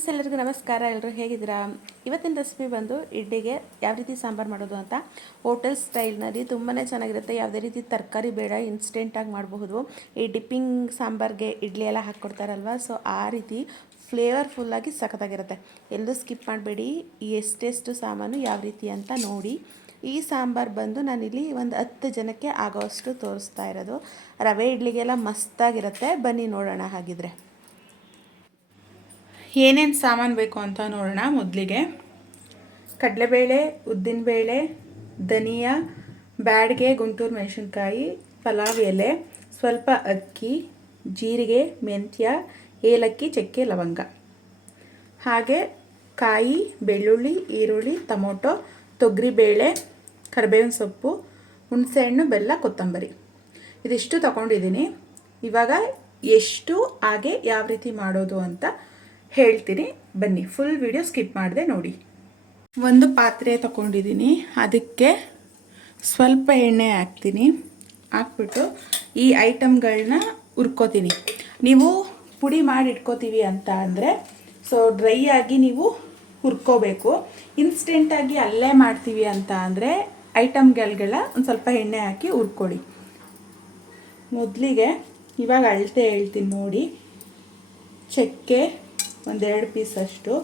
Friends ಎಲ್ಲರಿಗೂ ನಮಸ್ಕಾರ ಎಲ್ಲರೂ ಹೇಗಿದ್ದೀರಾ? ಇವತ್ತಿನ ರೆಸಿಪಿ ಬಂದು ಇಡ್ಲಿಗೆ ಯಾವ ರೀತಿ ಸಾಂಬಾರು ಮಾಡೋದು ಅಂತ ಹೋಟೆಲ್ ಸ್ಟೈಲ್ನಲ್ಲಿ ತುಂಬಾ ಚೆನ್ನಾಗಿರುತ್ತೆ. ಯಾವುದೇ ರೀತಿ ತರಕಾರಿ ಬೇಡ ಇನ್ಸ್ಟೆಂಟಾಗಿ ಮಾಡಬಹುದು. ಈ ಡಿಪ್ಪಿಂಗ್ ಸಾಂಬಾರಿಗೆ ಇಡ್ಲಿ ಎಲ್ಲ ಹಾಕ್ಕೊಡ್ತಾರಲ್ವ? ಸೊ ಆ ರೀತಿ ಫ್ಲೇವರ್ಫುಲ್ಲಾಗಿ ಸಖತ್ತಾಗಿರುತ್ತೆ. ಎಲ್ಲೂ ಸ್ಕಿಪ್ ಮಾಡಬೇಡಿ. ಎಷ್ಟೆಷ್ಟು ಸಾಮಾನು ಯಾವ ರೀತಿ ಅಂತ ನೋಡಿ. ಈ ಸಾಂಬಾರು ಬಂದು ನಾನಿಲ್ಲಿ ಒಂದು ಹತ್ತು ಜನಕ್ಕೆ ಆಗೋಷ್ಟು ತೋರಿಸ್ತಾ ಇರೋದು. ರವೆ ಇಡ್ಲಿಗೆಲ್ಲ ಮಸ್ತಾಗಿರುತ್ತೆ. ಬನ್ನಿ ನೋಡೋಣ ಹಾಗಿದ್ರೆ. ಏನೇನು ಸಾಮಾನು ಬೇಕು ಅಂತ ನೋಡೋಣ ಮೊದಲಿಗೆ. ಕಡಲೆಬೇಳೆ, ಉದ್ದಿನಬೇಳೆ, ಧನಿಯಾ, ಬ್ಯಾಡ್ಗೆ, ಗುಂಟೂರು ಮೆಣಸಿನ್ಕಾಯಿ, ಪಲಾವ್ ಎಲೆ, ಸ್ವಲ್ಪ ಅಕ್ಕಿ, ಜೀರಿಗೆ, ಮೆಂತ್ಯ, ಏಲಕ್ಕಿ, ಚಕ್ಕೆ, ಲವಂಗ. ಹಾಗೆ ಕಾಯಿ, ಬೆಳ್ಳುಳ್ಳಿ, ಈರುಳ್ಳಿ, ಟೊಮೊಟೊ, ತೊಗರಿಬೇಳೆ, ಕರಿಬೇವಿನ ಸೊಪ್ಪು, ಹುಣಸೆಹಣ್ಣು, ಬೆಲ್ಲ, ಕೊತ್ತಂಬರಿ. ಇದಿಷ್ಟು ತಗೊಂಡಿದ್ದೀನಿ. ಇವಾಗ ಎಷ್ಟು ಹಾಗೆ ಯಾವ ರೀತಿ ಮಾಡೋದು ಅಂತ ಹೇಳ್ತೀನಿ. ಬನ್ನಿ ಫುಲ್ ವಿಡಿಯೋ ಸ್ಕಿಪ್ ಮಾಡಿದೆ ನೋಡಿ. ಒಂದು ಪಾತ್ರೆ ತಗೊಂಡಿದ್ದೀನಿ ಅದಕ್ಕೆ ಸ್ವಲ್ಪ ಎಣ್ಣೆ ಹಾಕ್ತೀನಿ. ಹಾಕ್ಬಿಟ್ಟು ಈ ಐಟಮ್ಗಳನ್ನ ಹುರ್ಕೋತೀನಿ. ನೀವು ಪುಡಿ ಮಾಡಿ ಇಟ್ಕೋತೀವಿ ಅಂತ ಅಂದರೆ ಸೊ ಡ್ರೈ ಆಗಿ ನೀವು ಹುರ್ಕೋಬೇಕು. ಇನ್ಸ್ಟೆಂಟಾಗಿ ಅಲ್ಲೇ ಮಾಡ್ತೀವಿ ಅಂತ ಅಂದರೆ ಐಟಮ್ಗಳಿಗೆಲ್ಲ ಒಂದು ಸ್ವಲ್ಪ ಎಣ್ಣೆ ಹಾಕಿ ಹುರ್ಕೊಡಿ ಮೊದಲಿಗೆ ಇವಾಗ ಅಳತೆ ಹೇಳ್ತೀನಿ ನೋಡಿ. ಚಕ್ಕೆ ಒಂದೆರಡು ಪೀಸಷ್ಟು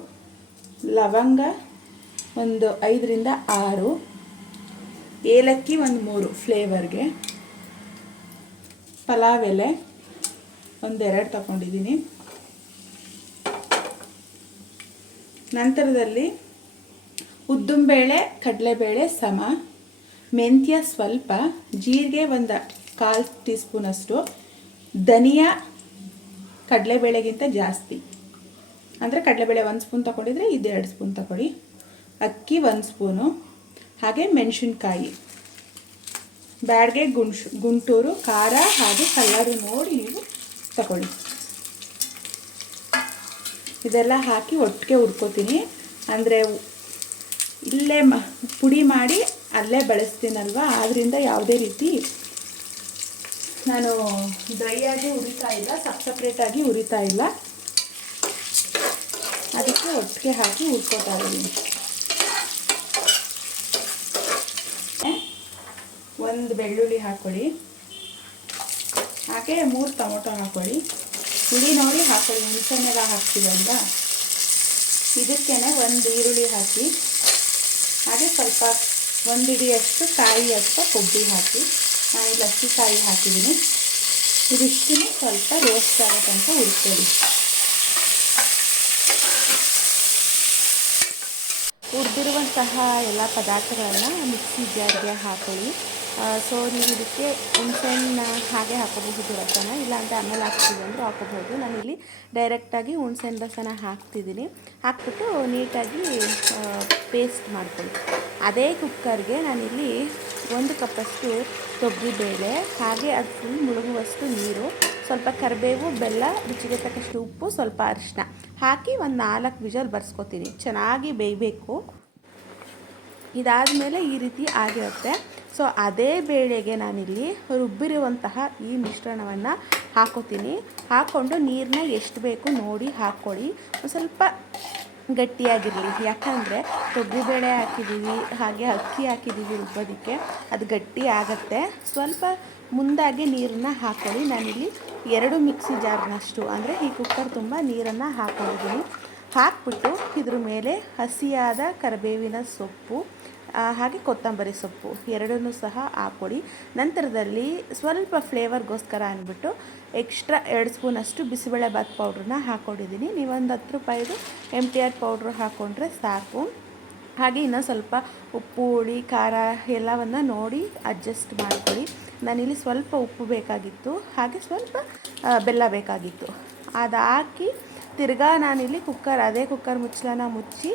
ಲವಂಗ ಒಂದು ಐದರಿಂದ ಆರು. ಏಲಕ್ಕಿ ಒಂದು ಮೂರು ಫ್ಲೇವರ್ಗೆ ಪಲಾವ್ ಎಲೆ ಒಂದೆರಡು ತಗೊಂಡಿದ್ದೀನಿ. ನಂತರದಲ್ಲಿ ಉದ್ದುಂಬೇಳೆ, ಕಡಲೆಬೇಳೆ ಸಮ. ಮೆಂತ್ಯ ಸ್ವಲ್ಪ, ಜೀರಿಗೆ ಒಂದು ಕಾಲು ಟೀ ಸ್ಪೂನಷ್ಟು ಧನಿಯಾ ಕಡಲೆಬೇಳೆಗಿಂತ ಜಾಸ್ತಿ. ಅಂದರೆ ಕಡಲೆಬೇಳೆ ಒಂದು ಸ್ಪೂನ್ ತೊಗೊಂಡಿದ್ರೆ ಇದು ಎರಡು ಸ್ಪೂನ್ ತಗೊಳ್ಳಿ. ಅಕ್ಕಿ ಒಂದು ಸ್ಪೂನು. ಹಾಗೆ ಮೆಣಸಿನ್ಕಾಯಿ. ಬ್ಯಾಡ್ಗೆ ಗುಣ್ ಗುಂಟೂರು, ಖಾರ ಹಾಗೆ ಕಲ್ಲರು ನೋಡಿ ನೀವು ತಗೊಳ್ಳಿ. ಇದೆಲ್ಲ ಹಾಕಿ ಒಟ್ಟಿಗೆ ಹುಡ್ಕೋತೀನಿ ಅಂದರೆ ಇಲ್ಲೇ ಮ ಪುಡಿ ಮಾಡಿ ಅಲ್ಲೇ ಬಳಸ್ತೀನಲ್ವ? ಆದ್ದರಿಂದ ಯಾವುದೇ ರೀತಿ ನಾನು ಡ್ರೈ ಆಗಿ ಉರಿತಾ ಇಲ್ಲ ಸಪ್ ಸಪ್ರೇಟಾಗಿ ಉರಿತಾ ಇಲ್ಲ. ಅದಕ್ಕೆ ಒಟ್ಟಿಗೆ ಹಾಕಿ ಉಟ್ಕೋತಾ ಇದ್ದೀನಿ ಒಂದು ಬೆಳ್ಳುಳ್ಳಿ ಹಾಕ್ಕೊಳ್ಳಿ ಹಾಗೆ ಮೂರು ಟೊಮೊಟೊ ಹಾಕ್ಕೊಳ್ಳಿ ಹುಳಿ ನೋಡಿ ಹಾಕ್ಕೊಳ್ಳಿ ಹುಣಸೆನೆಲ್ಲ ಹಾಕ್ತೀವಲ್ವ ಇದಕ್ಕೇ ಒಂದು ಈರುಳ್ಳಿ ಹಾಕಿ, ಹಾಗೆ ಸ್ವಲ್ಪ ಒಂದು ಇಡಿಯಷ್ಟು ಕಾಯಿ ಅಥವಾ ಕೊಬ್ಬರಿ ಹಾಕಿ ನಾನು ಲಸ್ಸಿ ಕಾಯಿ ಹಾಕಿದ್ದೀನಿ. ಇದಿಷ್ಟು ಸ್ವಲ್ಪ ರೋಸ್ಟ್ ಆಗೋ ತನಕ ಹುರ್ಕೊಳ್ಳಿ. ಹುರಿದಿರುವಂತಹ ಎಲ್ಲ ಪದಾರ್ಥಗಳನ್ನು ಮಿಕ್ಸಿ ಜಾರ್ಗೆ ಹಾಕೊಳ್ಳಿ. ಸೊ ನೀವು ಇದಕ್ಕೆ ಹುಣಸೆಹಣ್ಣು ಹಾಗೆ ಹಾಕೋಬಹುದು, ರಸನ, ಇಲ್ಲಾಂದರೆ ಆಮೇಲೆ ಹಾಕ್ತೀವಿ ಅಂದರೆ ಹಾಕೋಬಹುದು. ನಾನಿಲ್ಲಿ ಡೈರೆಕ್ಟಾಗಿ ಹುಣ್ಸೆಹಣ್ಣು ರಸನ ಹಾಕ್ತಿದ್ದೀನಿ. ಹಾಕ್ಬಿಟ್ಟು ನೀಟಾಗಿ ಪೇಸ್ಟ್ ಮಾಡ್ಕೊಳ್ಳಿ. ಅದೇ ಕುಕ್ಕರ್ಗೆ ನಾನಿಲ್ಲಿ ಒಂದು ಕಪ್ಪಷ್ಟು ತೊಗರಿಬೇಳೆ, ಹಾಗೆ ಅದು ಫುಲ್ ಮುಳುಗುವಷ್ಟು ನೀರು ಸ್ವಲ್ಪ ಕರಿಬೇವು, ಬೆಲ್ಲ, ರುಚಿಗೆ ತಕ್ಕಷ್ಟು ಉಪ್ಪು, ಸ್ವಲ್ಪ ಅರಿಶಿನ ಹಾಕಿ ಒಂದು ನಾಲ್ಕು ವಿಜಲ್ ಬರ್ಸ್ಕೊತೀನಿ. ಚೆನ್ನಾಗಿ ಬೇಯಬೇಕು. ಇದಾದಮೇಲೆ ಈ ರೀತಿ ಆಗಿರುತ್ತೆ. ಸೊ ಅದೇ ಬೇಳೆಗೆ ನಾನಿಲ್ಲಿ ರುಬ್ಬಿರುವಂತಹ ಈ ಮಿಶ್ರಣವನ್ನು ಹಾಕೋತೀನಿ. ಹಾಕ್ಕೊಂಡು ನೀರನ್ನ ಎಷ್ಟು ಬೇಕು ನೋಡಿ ಹಾಕ್ಕೊಳ್ಳಿ. ಸ್ವಲ್ಪ ಗಟ್ಟಿಯಾಗಿರಲಿ. ಯಾಕಂದರೆ ತೊಗರಿಬೇಳೆ ಹಾಕಿದ್ದೀವಿ ಹಾಗೆ ಅಕ್ಕಿ ಹಾಕಿದ್ದೀವಿ ರುಬ್ಬೋದಕ್ಕೆ. ಅದು ಗಟ್ಟಿ ಆಗುತ್ತೆ. ಸ್ವಲ್ಪ ಮುಂದಾಗಿ ನೀರನ್ನ ಹಾಕ್ಕೊಳ್ಳಿ ನಾನಿಲ್ಲಿ ಎರಡು ಮಿಕ್ಸಿ ಜಾರ್ನಷ್ಟು, ಅಂದರೆ ಈ ಕುಕ್ಕರ್ ತುಂಬ ನೀರನ್ನು ಹಾಕೊಂಡಿದ್ದೀನಿ. ಹಾಕ್ಬಿಟ್ಟು ಇದ್ರ ಮೇಲೆ ಹಸಿಯಾದ ಕರಿಬೇವಿನ ಸೊಪ್ಪು ಹಾಗೆ ಕೊತ್ತಂಬರಿ ಸೊಪ್ಪು ಎರಡನ್ನೂ ಸಹ ಹಾಕ್ಕೊಡಿ. ನಂತರದಲ್ಲಿ ಸ್ವಲ್ಪ ಫ್ಲೇವರ್ಗೋಸ್ಕರ ಅಂದ್ಬಿಟ್ಟು ಎಕ್ಸ್ಟ್ರಾ ಎರಡು ಸ್ಪೂನಷ್ಟು ಬಿಸಿಬೇಳೆಬಾತ್ ಪೌಡ್ರನ್ನ ಹಾಕ್ಕೊಂಡಿದ್ದೀನಿ. ನೀವೊಂದು ಹತ್ತು ರೂಪಾಯಿದು ಎಂ ಟಿ ಆರ್ ಪೌಡ್ರ್ ಹಾಕ್ಕೊಂಡ್ರೆ ಸಾಕು. ಹಾಗೆ ಇನ್ನೂ ಸ್ವಲ್ಪ ಉಪ್ಪು, ಹುಳಿ, ಖಾರ ಎಲ್ಲವನ್ನು ನೋಡಿ ಅಡ್ಜಸ್ಟ್ ಮಾಡ್ಕೊಳ್ಳಿ. ನಾನಿಲ್ಲಿ ಸ್ವಲ್ಪ ಉಪ್ಪು ಬೇಕಾಗಿತ್ತು. ಹಾಗೆ ಸ್ವಲ್ಪ ಬೆಲ್ಲ ಬೇಕಾಗಿತ್ತು. ಅದು ಹಾಕಿ ತಿರ್ಗಾ ನಾನಿಲ್ಲಿ ಕುಕ್ಕರ್ ಅದೇ ಕುಕ್ಕರ್ ಮುಚ್ಚಳನ ಮುಚ್ಚಿ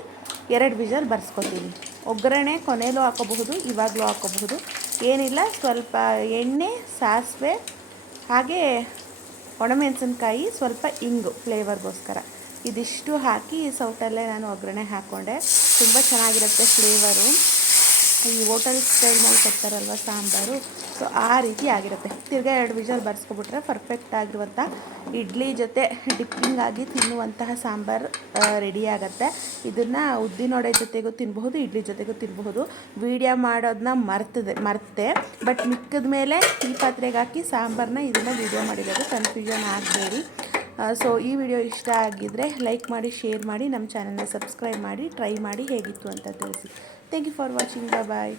ಎರಡು ವಿಜಲ್ ಬರ್ಸ್ಕೊತೀನಿ. ಒಗ್ಗರಣೆ ಕೊನೆಯಲ್ಲೂ ಹಾಕೋಬಹುದು, ಇವಾಗಲೂ ಹಾಕೋಬಹುದು. ಏನಿಲ್ಲ, ಸ್ವಲ್ಪ ಎಣ್ಣೆ, ಸಾಸಿವೆ, ಹಾಗೆ ಒಣಮೆಣಸಿನ್ಕಾಯಿ, ಸ್ವಲ್ಪ ಇಂಗು ಫ್ಲೇವರ್ಗೋಸ್ಕರ ಇದಿಷ್ಟು ಹಾಕಿ ಈ ಸೌಟಲ್ಲೇ ನಾನು ಒಗ್ಗರಣೆ ಹಾಕ್ಕೊಂಡೆ ತುಂಬ ಚೆನ್ನಾಗಿರುತ್ತೆ ಫ್ಲೇವರು ಈ ಹೋಟೆಲ್ ಸ್ಟೈಲ್ನಲ್ಲಿ ಕೊಡ್ತಾರಲ್ವ ಸಾಂಬಾರು? ಸೊ ಆ ರೀತಿ ಆಗಿರುತ್ತೆ. ತಿರ್ಗಾ ಎರಡು ವಿಷಲ್ ಬರ್ಸ್ಕೊಬಿಟ್ರೆ ಪರ್ಫೆಕ್ಟ್ ಆಗಿರುವಂಥ ಇಡ್ಲಿ ಜೊತೆ ಡಿಪ್ಪಿಂಗ್ ಆಗಿ ತಿನ್ನುವಂತಹ ಸಾಂಬಾರು ರೆಡಿ ಆಗುತ್ತೆ. ಇದನ್ನು ಉದ್ದಿನೊಡೆ ಜೊತೆಗೂ ತಿನ್ನಬಹುದು ಇಡ್ಲಿ ಜೊತೆಗೂ ತಿನ್ನಬಹುದು ವೀಡಿಯೋ ಮಾಡೋದನ್ನ ಮರ್ತದೆ, ಮರ್ತೆ. ಬಟ್ ಮಿಕ್ಕಿದ ಮೇಲೆ ಈ ಪಾತ್ರೆಗೆ ಹಾಕಿ ಸಾಂಬಾರನ್ನ ಇದನ್ನು ವೀಡಿಯೋ ಮಾಡಿರೋದು ಕನ್ಫ್ಯೂಷನ್ ಆಗಬೇಡಿ. ಸೊ ಈ ವಿಡಿಯೋ ಇಷ್ಟ ಆಗಿದ್ದರೆ ಲೈಕ್ ಮಾಡಿ ಶೇರ್ ಮಾಡಿ ನಮ್ಮ ಚಾನಲ್ನ ಸಬ್ಸ್ಕ್ರೈಬ್ ಮಾಡಿ ಟ್ರೈ ಮಾಡಿ ಹೇಗಿತ್ತು ಅಂತ ತಿಳಿಸಿ. Thank you for watching bye